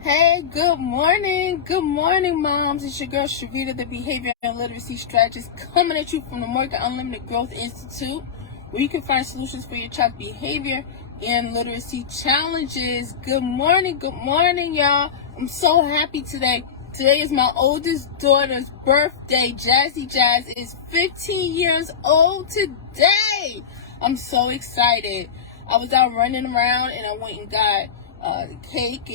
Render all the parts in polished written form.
Hey, good morning. Good morning, moms. It's your girl, Sharita, the Behavior and Literacy Strategist, coming at you from the Morgan Unlimited Growth Institute, where you can find solutions for your child's behavior and literacy challenges. Good morning, y'all. I'm so happy today. Today is my oldest daughter's birthday. Jazzy Jazz is 15 years old today. I'm so excited. I was out running around and I went and got cake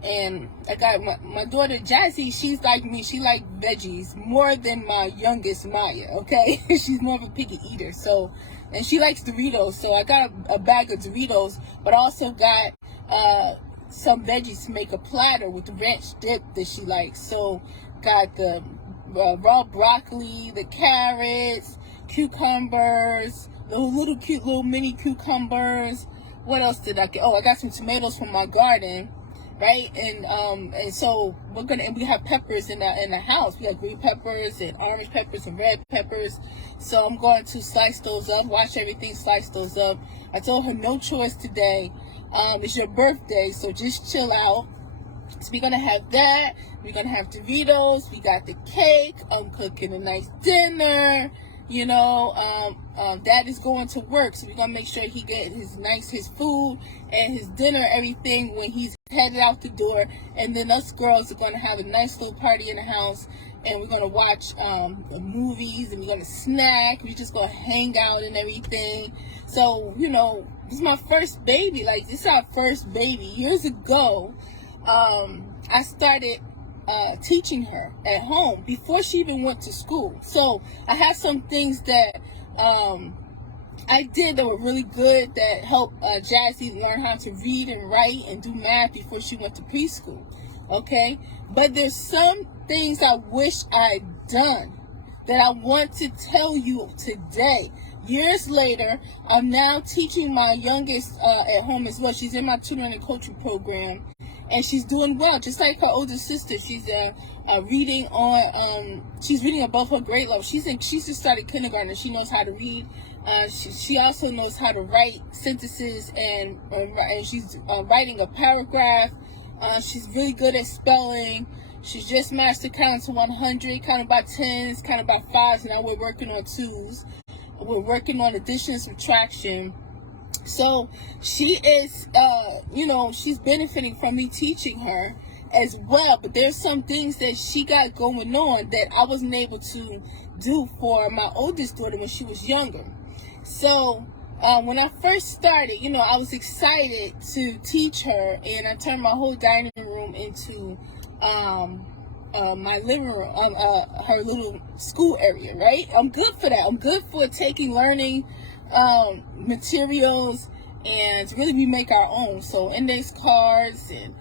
and I got my daughter Jazzy. She's like me. She like veggies more than my youngest Maya. Okay, she's more of a picky eater. So, and she likes Doritos. So I got a bag of Doritos, but I also got some veggies to make a platter with the ranch dip that she likes. So got the raw broccoli, the carrots, cucumbers, the little cute little mini cucumbers. What else did I get? Oh, I got some tomatoes from my garden, right? And so we have peppers in the house. We have green peppers and orange peppers and red peppers. So I'm going to slice those up, wash everything, slice those up. I told her no choice today. It's your birthday, so just chill out. So we're gonna have that. We're gonna have Doritos. We got the cake. I'm cooking a nice dinner. You know, Dad is going to work, so we're gonna make sure he get his food and his dinner, everything when he's headed out the door. And then us girls are gonna have a nice little party in the house, and we're gonna watch movies, and we're gonna snack. We're just gonna hang out and everything. So this is my first baby. Like, this is our first baby. Years ago, I started teaching her at home before she even went to school. So I had some things that I did that were really good that helped Jazzy learn how to read and write and do math before she went to preschool. Okay, but there's some things I wish I'd done that I want to tell you today. Years later, I'm now teaching my youngest at home as well. She's in my tutoring and coaching program, and she's doing well, just like her older sister. She's reading she's reading above her grade level. She just started kindergarten, and she knows how to read. She also knows how to write sentences, and she's writing a paragraph. She's really good at spelling. She's just mastered counting to 100, counting by tens, counting by fives. Now we're working on twos. We're working on addition and subtraction. So she is, she's benefiting from me teaching her as well. But there's some things that she got going on that I wasn't able to do for my oldest daughter when she was younger. So when I first started, I was excited to teach her, and I turned my whole dining room into my living room, her little school area, right? I'm good for that. I'm good for taking learning materials and really we make our own. So index cards and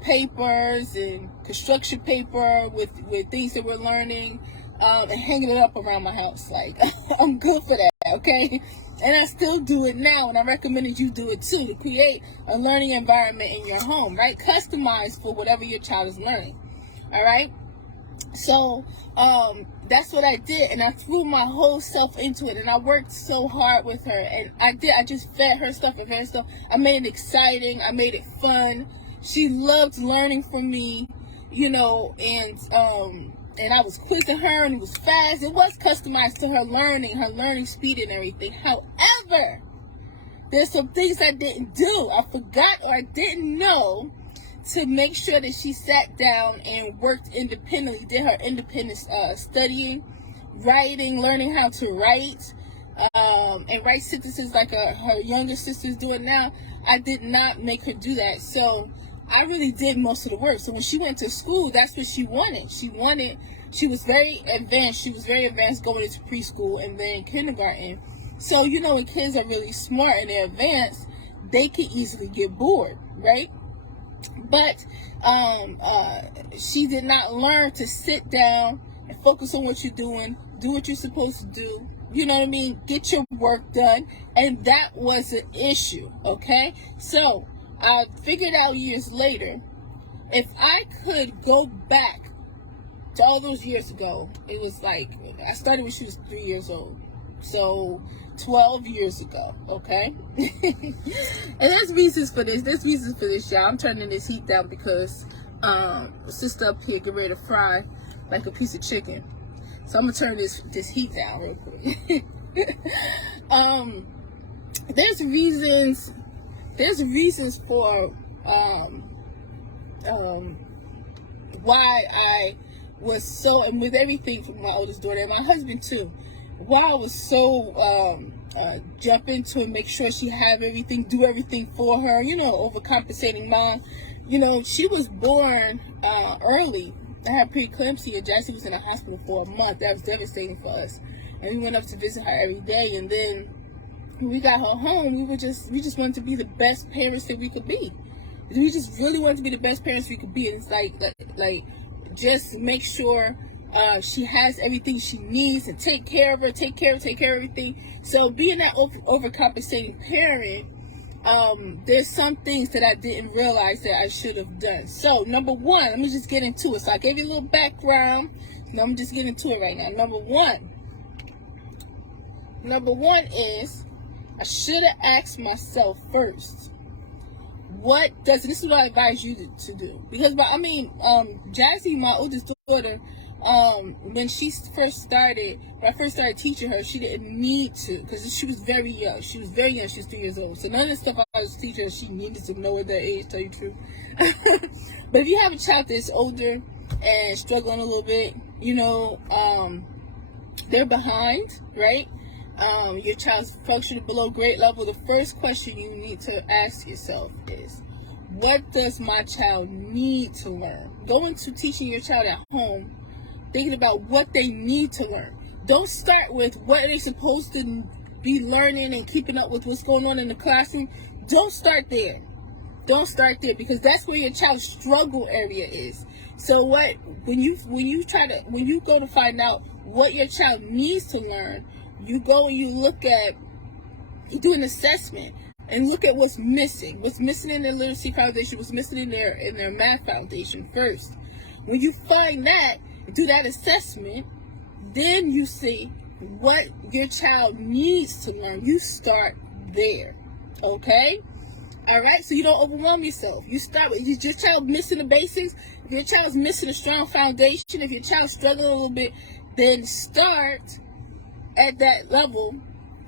papers and construction paper with things that we're learning, and hanging it up around my house. Like, I'm good for that, okay? And I still do it now, and I recommend that you do it too, to create a learning environment in your home, right? Customized for whatever your child is learning. All right. So that's what I did, and I threw my whole self into it, and I worked so hard with her, and I just fed her stuff and fed her stuff. I made it exciting. I made it fun. She loved learning from me, and I was quizzing her, and it was fast. It was customized to her learning speed and everything. However, there's some things I didn't do. I forgot or I didn't know to make sure that she sat down and worked independently, did her independent studying, writing, learning how to write, and write sentences like her younger sister's doing now. I did not make her do that. So I really did most of the work. So when she went to school, that's what she wanted. She was very advanced. She was very advanced going into preschool and then kindergarten. So, when kids are really smart and they're advanced, they can easily get bored, right? But she did not learn to sit down and focus on what you're doing, do what you're supposed to do. You know what I mean? Get your work done. And that was an issue, okay? So I figured out years later, if I could go back to all those years ago, it was like, I started when she was 3 years old. So 12 years ago, okay? And there's reasons for this. There's reasons for this, y'all. I'm turning this heat down because sister up here get ready to fry like a piece of chicken. So I'm gonna turn this heat down real quick. There's reasons for why I was so, and with everything from my oldest daughter and my husband too, why I was so jump into it, make sure she have everything, do everything for her, overcompensating mom. She was born early. I had preeclampsia, and Jessie was in the hospital for a month. That was devastating for us. And we went up to visit her every day, and then when we got her home, we just wanted to be the best parents that we could be. We just really wanted to be the best parents we could be. And it's like just make sure she has everything she needs and take care of her, take care of everything. So being that overcompensating parent, there's some things that I didn't realize that I should have done. So number one, let me just get into it. So I gave you a little background. Now I'm just getting into it right now. Number one is I should have asked myself first, this is what I advise you to do. Because, Jazzy, my oldest daughter, when I first started teaching her, she didn't need to, because she was very young. She was 3 years old. So none of the stuff I was teaching her, she needed to know at that age, tell you the truth. But if you have a child that's older and struggling a little bit, they're behind, right? Your child's functioning below grade level. The first question you need to ask yourself is, what does my child need to learn? Go into teaching your child at home, thinking about what they need to learn. Don't start with what are they supposed to be learning and keeping up with what's going on in the classroom. Don't start there. Because that's where your child's struggle area is. So when you go to find out what your child needs to learn, you go and you do an assessment and look at what's missing in their literacy foundation, what's missing in their math foundation first. When you find that, do that assessment, then you see what your child needs to learn. You start there, okay? All right, so you don't overwhelm yourself. You start with, is your child missing the basics? If your child's missing a strong foundation, if your child's struggling a little bit, then start at that level,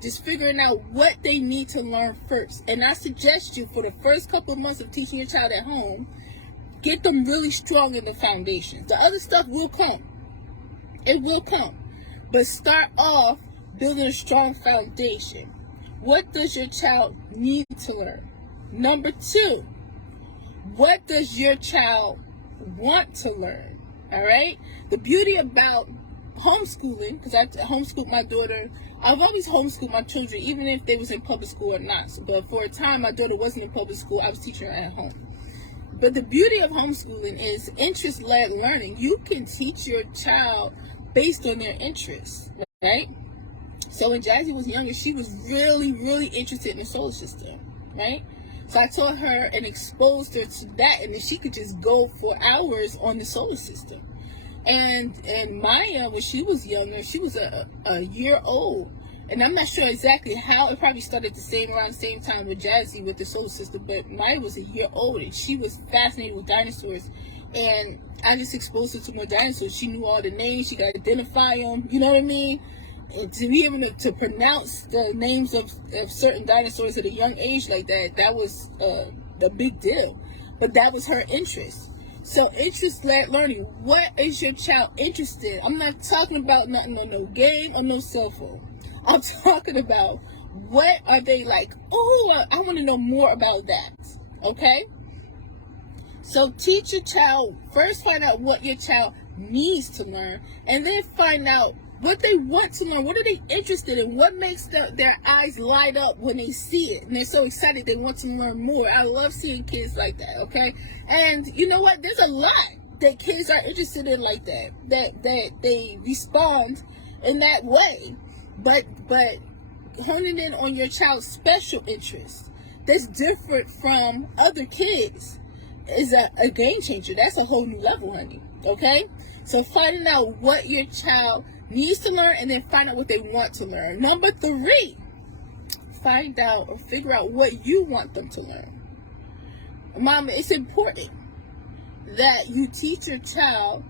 just figuring out what they need to learn first. And I suggest you, for the first couple of months of teaching your child at home, get them really strong in the foundation. The other stuff will come. It will come. But start off building a strong foundation. What does your child need to learn? Number two, what does your child want to learn? All right? The beauty about homeschooling, because I homeschooled my daughter. I've always homeschooled my children, even if they was in public school or not. But for a time, my daughter wasn't in public school. I was teaching her at home. But the beauty of homeschooling is interest-led learning. You can teach your child based on their interests, right? So when Jazzy was younger, she was really, really interested in the solar system, right? So I taught her and exposed her to that, and then she could just go for hours on the solar system. And Maya, when she was younger, she was a year old. And I'm not sure exactly how. It probably started around the same time with Jazzy with the solar system. But Maya was a year old, and she was fascinated with dinosaurs. And I just exposed her to more dinosaurs. She knew all the names. She could identify them. You know what I mean? And to be able to pronounce the names of certain dinosaurs at a young age like that, that was a big deal. But that was her interest. So interest-led learning. What is your child interested in? I'm not talking about nothing on no game or no cell phone. I'm talking about what are they like? Oh, I want to know more about that. Okay? So teach your child, first find out what your child needs to learn, and then find out what they want to learn. What are they interested in? What makes their eyes light up when they see it? And they're so excited they want to learn more. I love seeing kids like that, okay? And you know what? There's a lot that kids are interested in like that. That they respond in that way. But honing in on your child's special interest that's different from other kids is a game changer. That's a whole new level, honey. Okay? So finding out what your child needs to learn, and then find out what they want to learn. Number three, find out or figure out what you want them to learn. Mom, it's important that you teach your child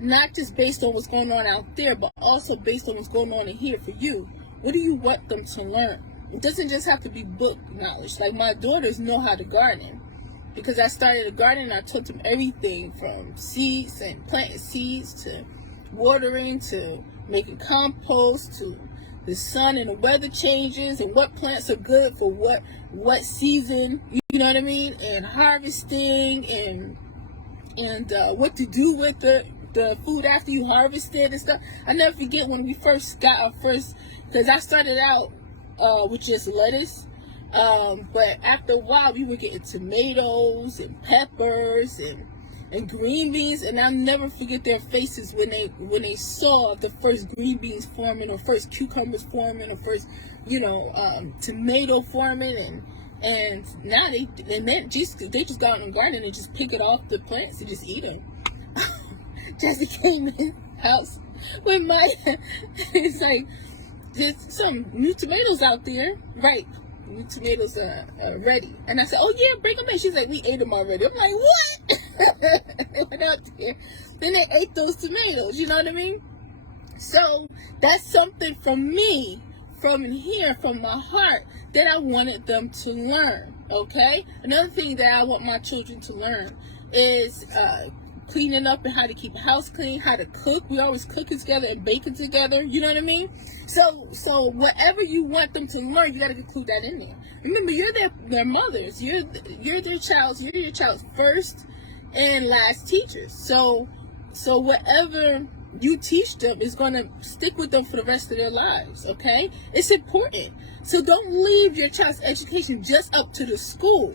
not just based on what's going on out there, but also based on what's going on in here for you. What do you want them to learn? It doesn't just have to be book knowledge. Like my daughters know how to garden because I started a garden. I taught them everything from seeds and planting seeds to watering to making compost to the sun and the weather changes and what plants are good for what season, you know what I mean, and harvesting and what to do with the food after you harvest it and stuff. I never forget when we first got our first, because I started out with just lettuce, but after a while we were getting tomatoes and peppers and green beans, and I'll never forget their faces when they saw the first green beans forming or first cucumbers forming or first tomato forming, and now they just go out in the garden and just pick it off the plants and just eat them. Jesse came in the house with it's like, there's some new tomatoes out there, right? New tomatoes are ready. And I said, oh yeah, bring them in. She's like, we ate them already. I'm like, what? They went out there. Then they ate those tomatoes, you know what I mean? So that's something from me, from in here, from my heart, that I wanted them to learn, okay? Another thing that I want my children to learn is cleaning up and how to keep a house clean, how to cook. We always cooking together and baking together, you know what I mean? So whatever you want them to learn, you got to include that in there. Remember, you're their mothers. You're your child's first and last teachers. So whatever you teach them is going to stick with them for the rest of their lives, okay? It's important. So don't leave your child's education just up to the school.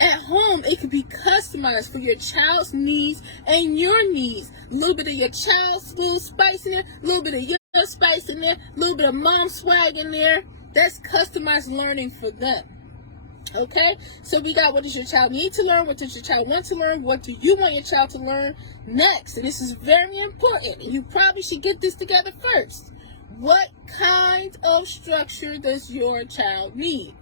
At home, it could be customized for your child's needs and your needs. A little bit of your child's little spice in there, a little bit of your spice in there, a little bit of mom swag in there. That's customized learning for them. Okay? So we got, what does your child need to learn? What does your child want to learn? What do you want your child to learn next? And this is very important. You probably should get this together first. What kind of structure does your child need?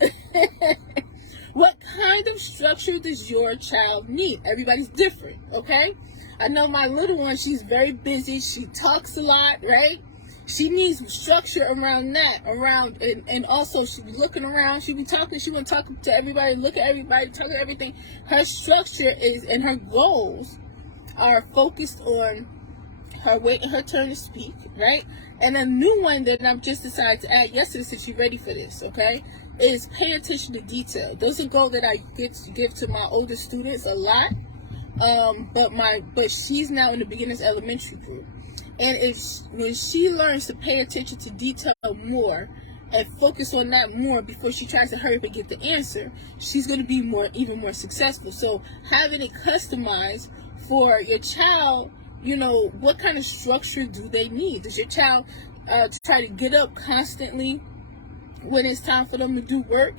What kind of structure does your child need? Everybody's different, okay? I know my little one, she's very busy. She talks a lot, right? She needs structure around that, and also she'll be looking around. She'll be talking. She want to talk to everybody, look at everybody, talk to everything. Her structure and her goals are focused on her waiting her turn to speak, right? And a new one that I've just decided to add yesterday, since you're ready for this, okay, is pay attention to detail. Those are goals that I give to my older students a lot. But she's now in the beginners elementary group, and when she learns to pay attention to detail more and focus on that more before she tries to hurry up and get the answer, she's going to be even more successful. So having it customized for your child, what kind of structure do they need? Does your child try to get up constantly when it's time for them to do work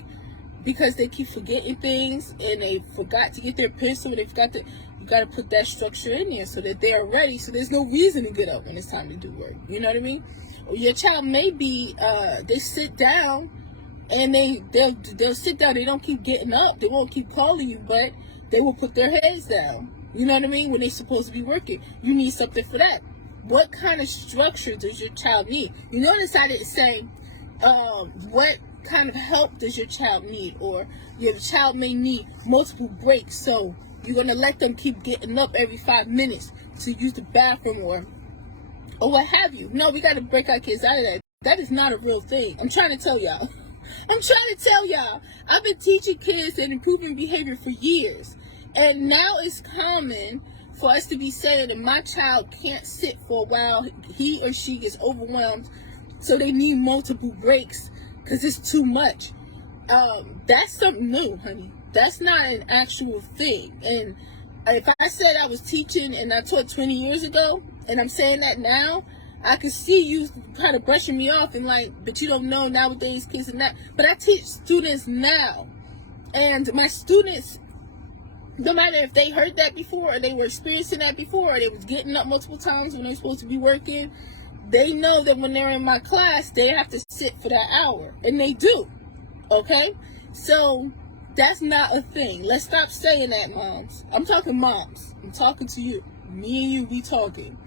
because they keep forgetting things and they forgot to get their pencil, you got to put that structure in there so that they're ready, so there's no reason to get up when it's time to do work, you know what I mean? Or your child may be they sit down and they'll sit down, they don't keep getting up, they won't keep calling you, but they will put their heads down, you know what I mean, when they're supposed to be working. You need something for that. What kind of structure does your child need? You notice I didn't say what kind of help does your child need, or your child may need multiple breaks, so you're going to let them keep getting up every 5 minutes to use the bathroom or what have you. No, we got to break our kids out of that. That is not a real thing. I'm trying to tell y'all. I've been teaching kids and improving behavior for years, and now it's common for us to be saying that my child can't sit for a while, he or she gets overwhelmed, so they need multiple breaks because it's too much. That's something new, honey. That's not an actual thing. And if I said I was teaching and I taught 20 years ago, and I'm saying that now, I could see you kind of brushing me off and like, but you don't know nowadays kids and that. But I teach students now, and my students, no matter if they heard that before or they were experiencing that before or they was getting up multiple times when they're supposed to be working, they know that when they're in my class, they have to sit for that hour. And they do. Okay? So that's not a thing. Let's stop saying that, moms. I'm talking moms. I'm talking to you. Me and you, we talking.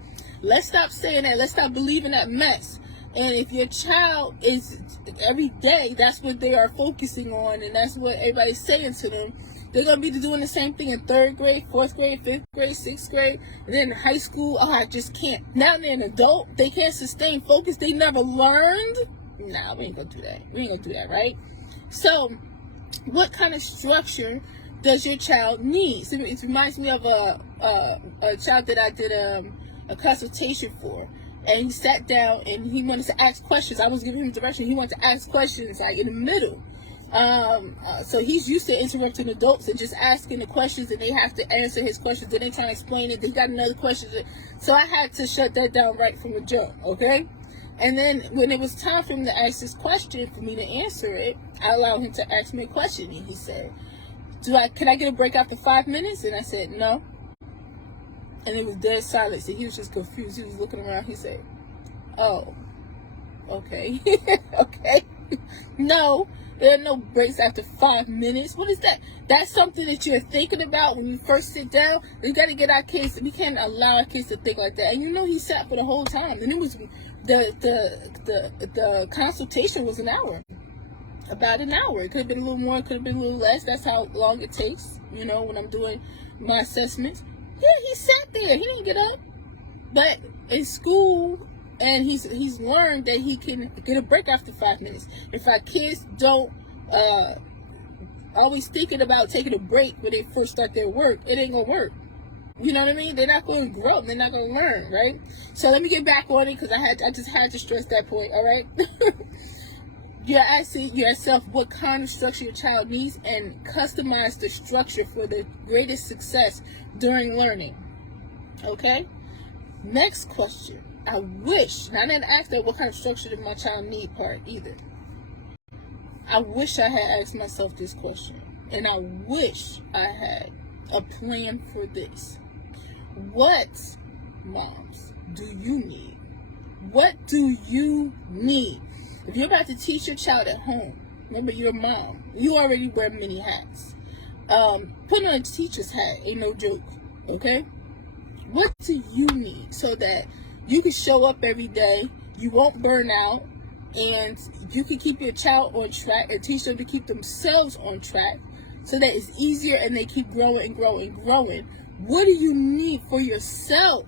Let's stop saying that. Let's stop believing that mess. And if your child is every day, that's what they are focusing on, and that's what everybody's saying to them, they're going to be doing the same thing in 3rd grade, 4th grade, 5th grade, 6th grade, and then in high school. Oh, I just can't. Now they're an adult. They can't sustain focus. They never learned. Nah, we ain't going to do that. We ain't going to do that, right? So, what kind of structure does your child need? So it reminds me of a child that I did a consultation for. And he sat down and he wanted to ask questions. I was giving him direction. He wanted to ask questions like in the middle. So he's used to interrupting adults and just asking the questions, and they have to answer his questions. Then they try to explain it. They got another question. So I had to shut that down right from the jump. Okay. And then when it was time for him to ask this question, for me to answer it, I allowed him to ask me a question. And he said, can I get a break after 5 minutes? And I said, no. And it was dead silence. And he was just confused. He was looking around. He said, oh, okay. Okay. No, there are no breaks after 5 minutes. What is that? That's something that you're thinking about when you first sit down. We got to get our kids. We can't allow our kids to think like that. And you know, he sat for the whole time. And it was the consultation was an hour. About an hour. It could have been a little more, it could have been a little less. That's how long it takes, you know, when I'm doing my assessments. Yeah, he sat there. He didn't get up. But in school, and he's learned that he can get a break after 5 minutes. If our kids don't always thinking about taking a break when they first start their work, it ain't gonna work. You know what I mean? They're not going to grow. They're not going to learn, right? So let me get back on it because I just had to stress that point. All right. You're asking yourself what kind of structure your child needs and customize the structure for the greatest success during learning. Okay? Next question. I didn't ask that what kind of structure did my child need part either. I wish I had asked myself this question. And I wish I had a plan for this. What, moms, do you need? What do you need? If you're about to teach your child at home, remember you're a mom. You already wear many hats. Put on a teacher's hat ain't no joke, okay? What do you need so that you can show up every day, you won't burn out, and you can keep your child on track and teach them to keep themselves on track so that it's easier and they keep growing and growing and growing? What do you need for yourself?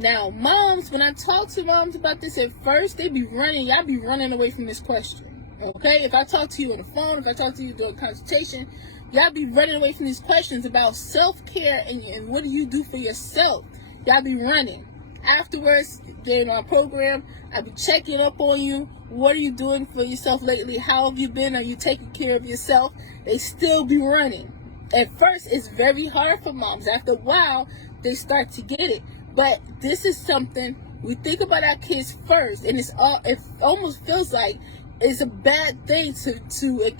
Now, moms, when I talk to moms about this at first, they be running. Y'all be running away from this question. Okay? If I talk to you on the phone, if I talk to you during consultation, y'all be running away from these questions about self-care and what do you do for yourself. Y'all be running. Afterwards, get on our program. I be checking up on you. What are you doing for yourself lately? How have you been? Are you taking care of yourself? They still be running. At first, it's very hard for moms. After a while, they start to get it. But this is something we think about our kids first, and it almost feels like it's a bad thing to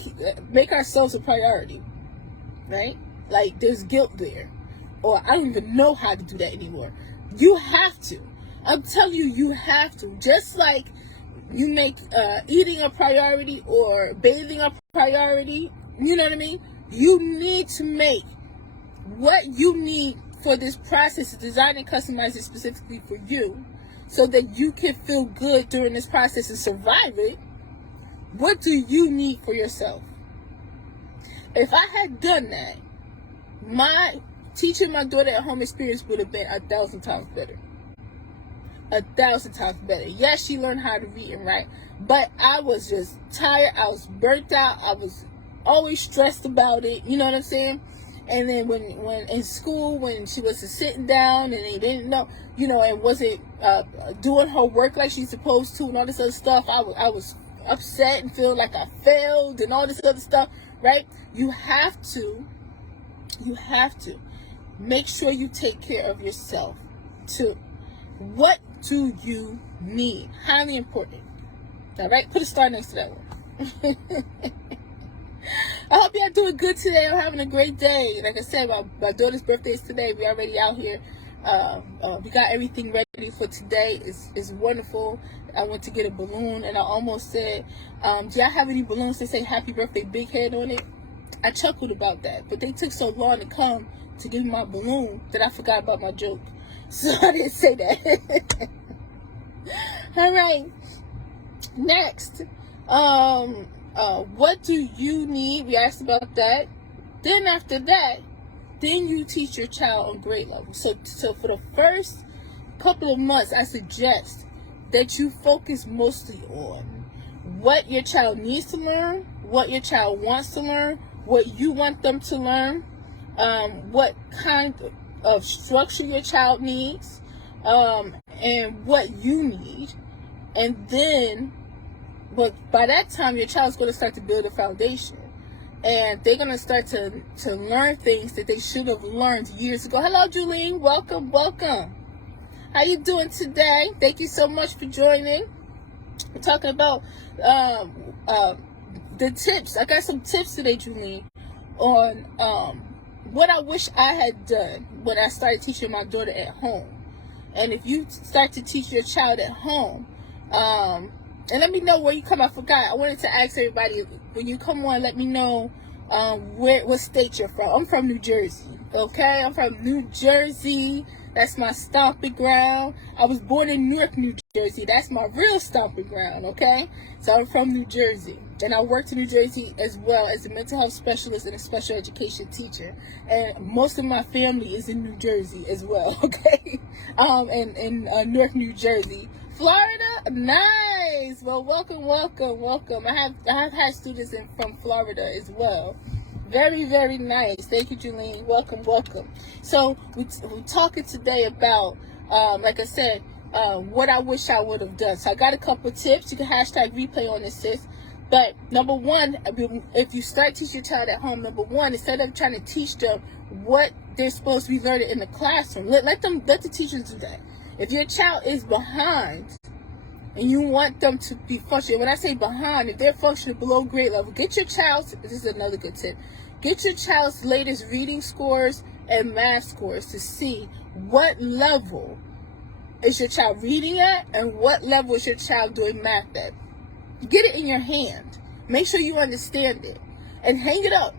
make ourselves a priority, right? Like there's guilt there, or I don't even know how to do that anymore. You have to. I'm telling you, you have to. Just like you make eating a priority or bathing a priority, you know what I mean? You need to make what you need for this process, design and customize it specifically for you so that you can feel good during this process and survive it. What do you need for yourself? If I had done that, my teaching my daughter at home experience would have been 1,000 times better. 1,000 times better. Yes, she learned how to read and write, but I was just tired. I was burnt out. I was always stressed about it. You know what I'm saying? And then when in school, when she was sitting down and they didn't know, you know, and wasn't doing her work like she's supposed to and all this other stuff, I was upset and feel like I failed and all this other stuff, right? You have to make sure you take care of yourself too. What do you need? Highly important. All right? Put a star next to that one. I hope y'all doing good today. I'm having a great day. Like I said, my daughter's birthday is today. We're already out here We got everything ready for today. It's wonderful. I went to get a balloon, and I almost said, do y'all have any balloons that say happy birthday big head on it? I chuckled about that, but they took so long to come to give me my balloon that I forgot about my joke. So I didn't say that. All right. Next, what do you need? We asked about that. Then after that, then you teach your child on grade level. So for the first couple of months, I suggest that you focus mostly on what your child needs to learn, what your child wants to learn, what you want them to learn, what kind of structure your child needs, and what you need. And then, but by that time, your child's going to start to build a foundation. And they're going to start to learn things that they should have learned years ago. Hello, Julene. Welcome, welcome. How you doing today? Thank you so much for joining. We're talking about the tips. I got some tips today, Julene, on what I wish I had done when I started teaching my daughter at home. And if you start to teach your child at home, and let me know where you come. I forgot. I wanted to ask everybody, when you come on, let me know what state you're from. I'm from New Jersey. Okay, I'm from New Jersey. That's my stomping ground. I was born in Newark, New Jersey. That's my real stomping ground. Okay, so I'm from New Jersey, and I worked in New Jersey as well as a mental health specialist and a special education teacher. And most of my family is in New Jersey as well. Okay, and in Newark, New Jersey. Florida, nice. Well, welcome, welcome, welcome. I have had students from Florida as well. Very, very nice. Thank you, Julene. Welcome, welcome. So we're talking today about, like I said, what I wish I would have done. So I got a couple of tips. You can hashtag replay on this, sis. But number one, if you start teaching your child at home, number one, instead of trying to teach them what they're supposed to be learning in the classroom, let the teachers do that. If your child is behind and you want them to be functioning, when I say behind, if they're functioning below grade level, get your child's, this is another good tip, get your child's latest reading scores and math scores to see what level is your child reading at and what level is your child doing math at. Get it in your hand. Make sure you understand it. And hang it up.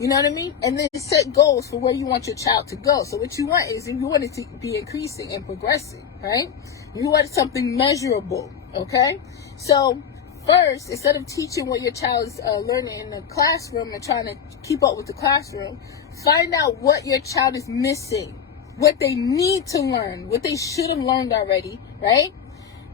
You know what I mean? And then set goals for where you want your child to go. So what you want is, you want it to be increasing and progressing, right? You want something measurable, okay? So first, instead of teaching what your child is learning in the classroom and trying to keep up with the classroom, find out what your child is missing, what they need to learn, what they should have learned already, right?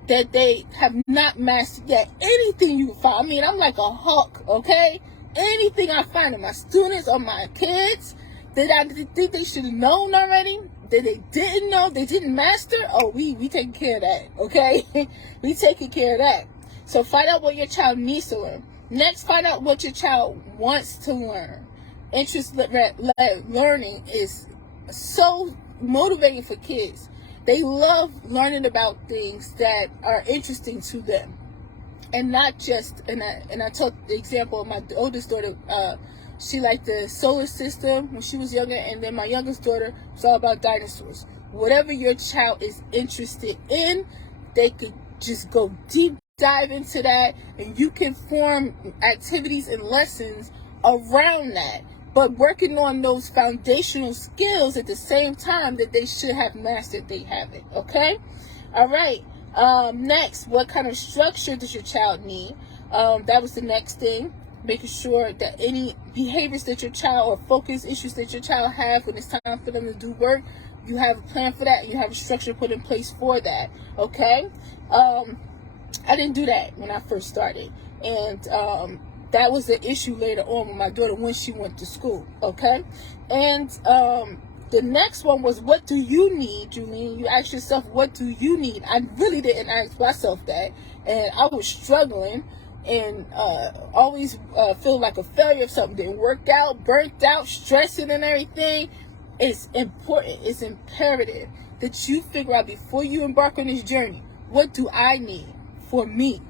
That they have not mastered yet. Anything you find. I mean, I'm like a hawk, okay? Anything I find in my students or my kids that I think they should have known already, that they didn't know, they didn't master, oh, we taking care of that, okay? We taking care of that. So find out what your child needs to learn. Next, find out what your child wants to learn. Interest-led learning is so motivating for kids. They love learning about things that are interesting to them. And not just, and I took the example of my oldest daughter, she liked the solar system when she was younger, and then my youngest daughter was all about dinosaurs. Whatever your child is interested in, they could just go deep dive into that, and you can form activities and lessons around that, but working on those foundational skills at the same time that they should have mastered, they haven't, okay? All right. Next, what kind of structure does your child need? That was the next thing. Making sure that any behaviors that your child or focus issues that your child have when it's time for them to do work, you have a plan for that and you have a structure put in place for that. Okay? I didn't do that when I first started. And that was the issue later on with my daughter when she went to school. Okay? And the next one was, what do you need, Julene? You ask yourself, what do you need? I really didn't ask myself that. And I was struggling and always feel like a failure if something didn't work out, burnt out, stressing and everything. It's important, it's imperative that you figure out before you embark on this journey, what do I need for me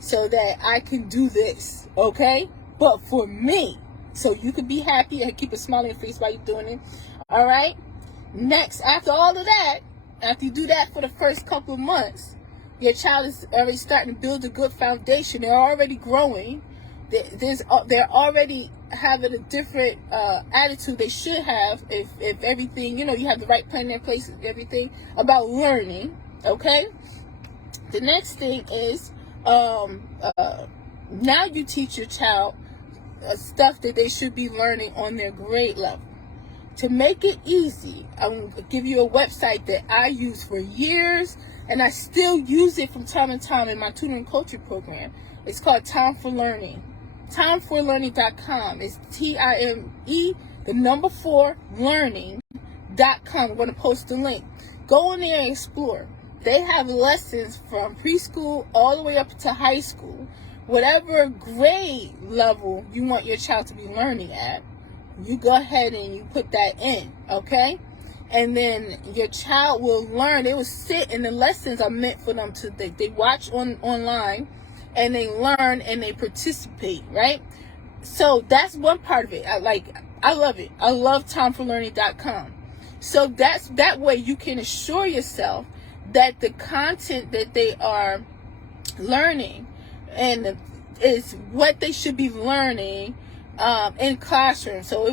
so that I can do this, okay? But for me, so you can be happy and keep a smile on your face while you're doing it. All right. Next, after all of that, after you do that for the first couple of months, your child is already starting to build a good foundation. They're already growing. They're already having a different attitude they should have if everything, you have the right plan in place, everything about learning, okay? The next thing is now you teach your child stuff that they should be learning on their grade level. To make it easy, I'm going to give you a website that I use for years, and I still use it from time to time in my tutoring coaching program. It's called Time for Learning. Timeforlearning.com. It's TIME, the number 4, learning.com. I'm going to post the link. Go in there and explore. They have lessons from preschool all the way up to high school. Whatever grade level you want your child to be learning at, you go ahead and you put that in, okay? And then your child will learn. They will sit, and the lessons are meant for them to, they watch online, and they learn and they participate, right? So that's one part of it. I love it. I love timeforlearning.com. So that way you can assure yourself that the content that they are learning and is what they should be learning in classroom. So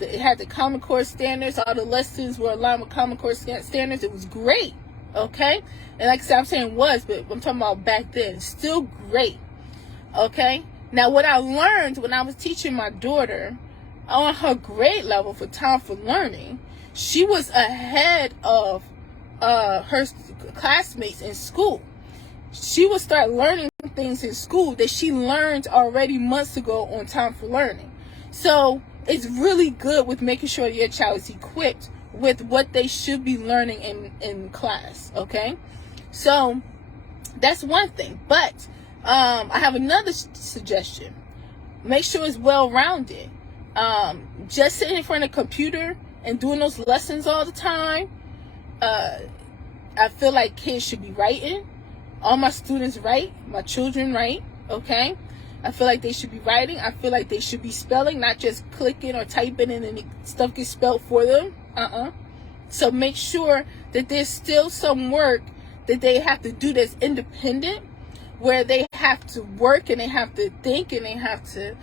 it had the Common Core standards. All the lessons were aligned with Common Core standards. It was great, okay? And like I said, I'm saying was, but I'm talking about back then. Still great, okay? Now, what I learned when I was teaching my daughter on her grade level for Time for Learning, she was ahead of her classmates in school. She would start learning things in school that she learned already months ago on Time for Learning. So it's really good with making sure your child is equipped with what they should be learning in class, okay? So that's one thing. But I have another suggestion. Make sure it's well-rounded. Just sitting in front of a computer and doing those lessons all the time, I feel like kids should be writing. All my students write, my children write, okay? I feel like they should be writing. I feel like they should be spelling, not just clicking or typing and then stuff gets spelled for them. So make sure that there's still some work that they have to do that's independent, where they have to work and they have to think and they have to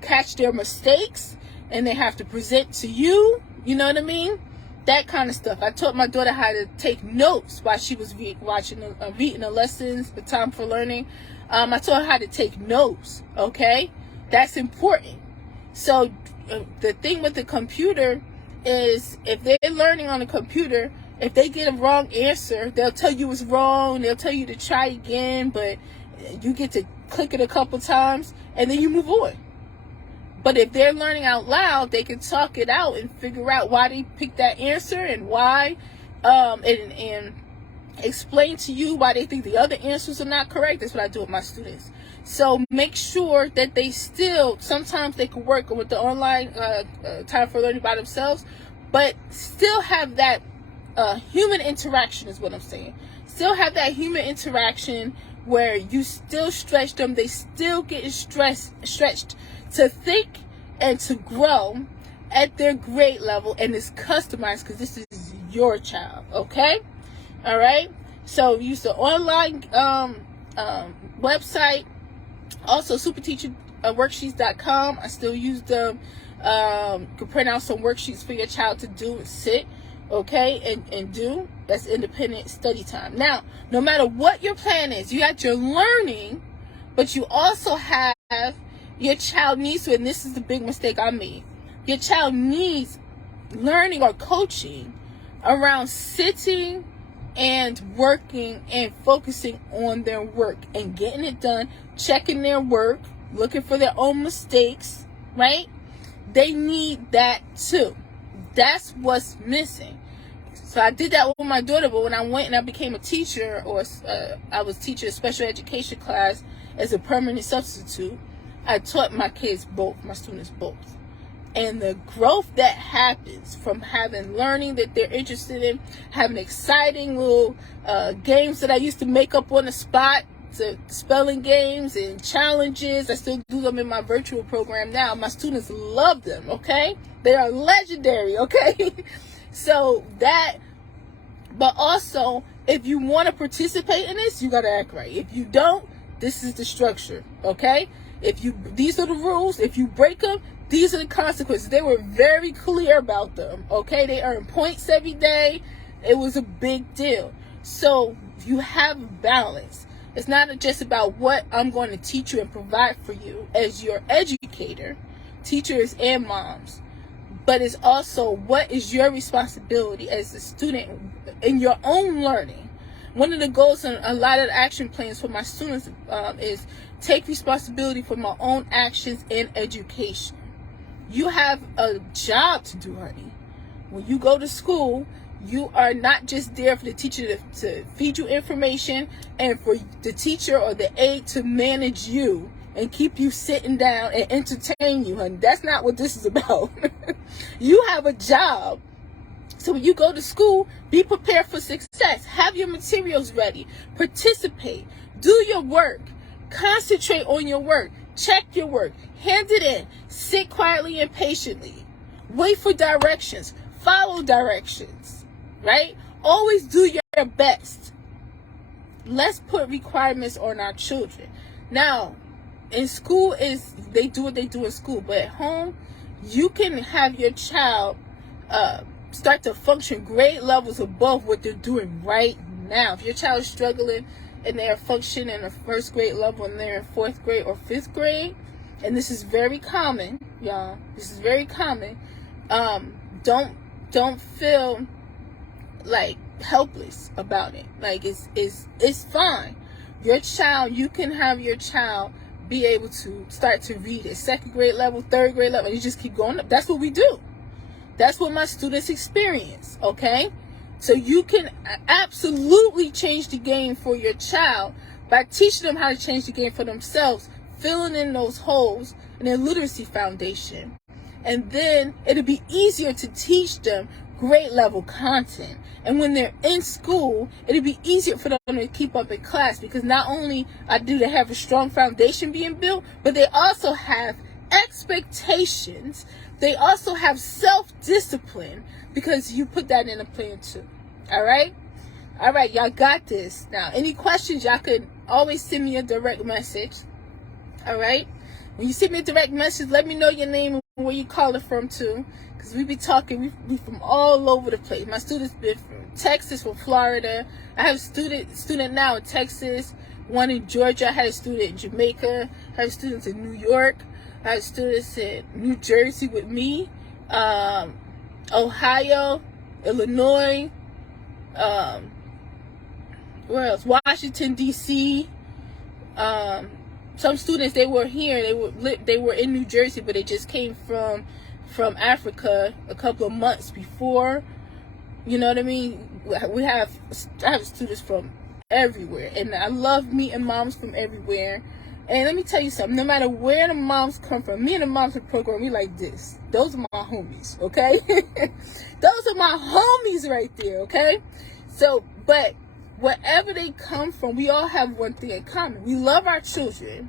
catch their mistakes and they have to present to you. You know what I mean? That kind of stuff. I taught my daughter how to take notes while she was reading the lessons, the Time for Learning. I taught her how to take notes, okay? That's important. So the thing with the computer is if they're learning on the computer, if they get a wrong answer, they'll tell you it's wrong. They'll tell you to try again, but you get to click it a couple times and then you move on. But if they're learning out loud, they can talk it out and figure out why they picked that answer and why, and explain to you why they think the other answers are not correct. That's what I do with my students. So make sure that they still, sometimes they can work with the online Time for Learning by themselves, but still have that human interaction is what I'm saying. Still have that human interaction where you still stretch them. They still get stretched to think and to grow at their grade level, and it's customized because this is your child, okay? All right? So use the online website, also superteacherworksheets.com. I still use them. You can print out some worksheets for your child to do and sit, okay, and do. That's independent study time. Now, no matter what your plan is, you got your learning, but you also have your child needs to, and this is the big mistake I made, your child needs learning or coaching around sitting and working and focusing on their work and getting it done, checking their work, looking for their own mistakes, right? They need that too. That's what's missing. So I did that with my daughter, but when I went and I became a teacher, or I was teaching a special education class as a permanent substitute, I taught my kids both, my students both. And the growth that happens from having learning that they're interested in, having exciting little games that I used to make up on the spot to spelling games and challenges. I still do them in my virtual program now. My students love them, okay? They are legendary, okay? So that, but also, if you want to participate in this, you got to act right. If you don't, this is the structure, okay? These are the rules. If you break them, these are the consequences. They were very clear about them, okay? They earn points every day. It was a big deal. So you have balance. It's not just about what I'm going to teach you and provide for you as your educator, teachers and moms, but it's also what is your responsibility as a student in your own learning. One of the goals and a lot of the action plans for my students is take responsibility for my own actions in education. You have a job to do, honey. When you go to school, you are not just there for the teacher to feed you information and for the teacher or the aide to manage you and keep you sitting down and entertain you, honey. That's not what this is about. You have a job. So when you go to school, be prepared for success. Have your materials ready. Participate. Do your work. Concentrate on your work. Check your work. Hand it in. Sit quietly and patiently. Wait for directions. Follow directions. Right? Always do your best. Let's put requirements on our children. Now, in school, they do what they do in school. But at home, you can have your child start to function grade levels above what they're doing right now. If your child is struggling and they're functioning in a first grade level and they're in fourth grade or fifth grade, and this is very common, y'all. This is very common. Don't feel like helpless about it. Like it's fine. Your child, you can have your child be able to start to read at second grade level, third grade level, and you just keep going up. That's what we do. That's what my students experience, okay? So you can absolutely change the game for your child by teaching them how to change the game for themselves, filling in those holes in their literacy foundation. And then it'll be easier to teach them grade level content. And when they're in school, it'll be easier for them to keep up in class, because not only do they have a strong foundation being built, but they also have expectations. They also have self-discipline, because you put that in a plan too. All right, y'all got this. Now, any questions, y'all could always send me a direct message. All right, when you send me a direct message, let me know your name and where you calling from too, because we be talking. We from all over the place. My students been from Texas, from Florida. I have a student now in Texas, one in Georgia. I had a student in Jamaica. I have students in New York. I have students in New Jersey with me, Ohio, Illinois, where else? Washington, D.C. Some students, they were here. They were in New Jersey, but they just came from Africa a couple of months before. You know what I mean? I have students from everywhere, and I love meeting moms from everywhere. And let me tell you something, no matter where the moms come from, me and the moms in the program, we like this. Those are my homies, okay? Those are my homies right there, okay? So, but wherever they come from, we all have one thing in common. We love our children.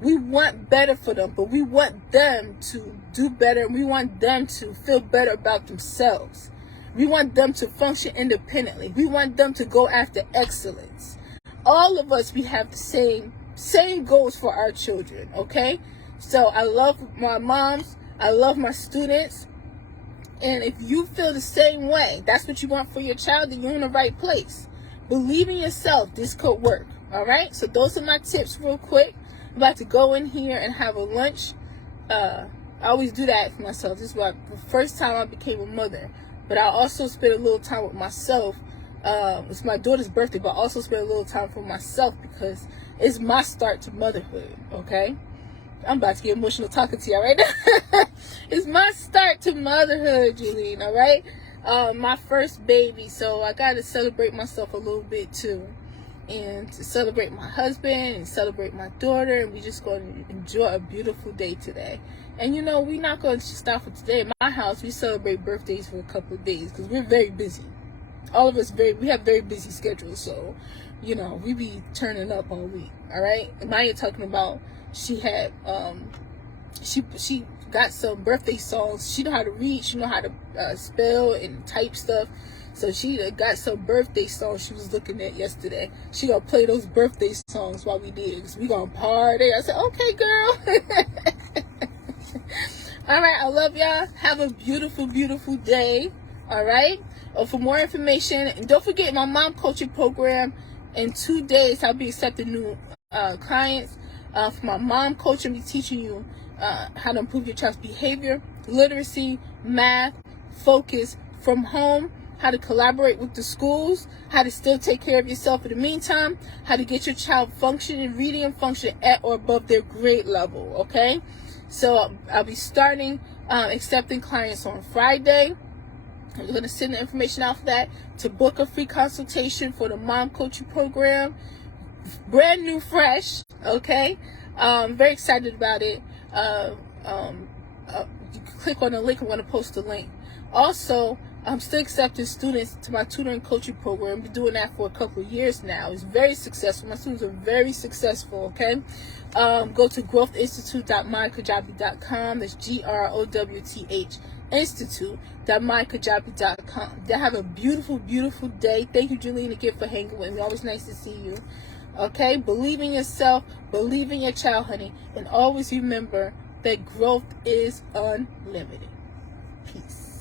We want better for them, but we want them to do better, and we want them to feel better about themselves. We want them to function independently. We want them to go after excellence. All of us, we have the same goals for our children, okay? So I love my moms, I love my students, and if you feel the same way, that's what you want for your child, then you're in the right place. Believe in yourself. This could work. All right, so those are my tips real quick. I'm about to go in here and have a lunch. I always do that for myself. This is the first time I became a mother, but I also spent a little time with myself. It's my daughter's birthday, but I also spent a little time for myself, because it's my start to motherhood, okay? I'm about to get emotional talking to you right now. It's my start to motherhood, Julian, all right? My first baby, so I got to celebrate myself a little bit too. And to celebrate my husband and celebrate my daughter, and we just going to enjoy a beautiful day today. And you know, we're not going to stop for today. In my house, we celebrate birthdays for a couple of days, because we're very busy. All of us we have very busy schedules, so you know, we be turning up all week. All right. Maya talking about she had she got some birthday songs. She know how to read. She know how to spell and type stuff. So she got some birthday songs she was looking at yesterday. She gonna play those birthday songs while we did, because we gonna party. I said, okay, girl. All right, I love y'all. Have a beautiful, beautiful day. All right. For more information, and don't forget my mom coaching program. In 2 days, I'll be accepting new clients. For my mom coaching, I'll be teaching you how to improve your child's behavior, literacy, math, focus from home, how to collaborate with the schools, how to still take care of yourself in the meantime, how to get your child functioning, reading and functioning at or above their grade level, okay? So I'll be starting accepting clients on Friday. I'm going to send the information out for that. To book a free consultation for the mom coaching program. Brand new, fresh, okay? Very excited about it. You can click on the link. I'm going to post the link. Also, I'm still accepting students to my tutoring coaching program. I've been doing that for a couple of years now. It's very successful. My students are very successful, okay? Go to growthinstitute.mykajabi.com. That's GROWTH Institute.mykajabi.com. Have a beautiful, beautiful day. Thank you, Julian, again, for hanging with me. Always nice to see you. Okay? Believe in yourself. Believe in your child, honey. And always remember that growth is unlimited. Peace.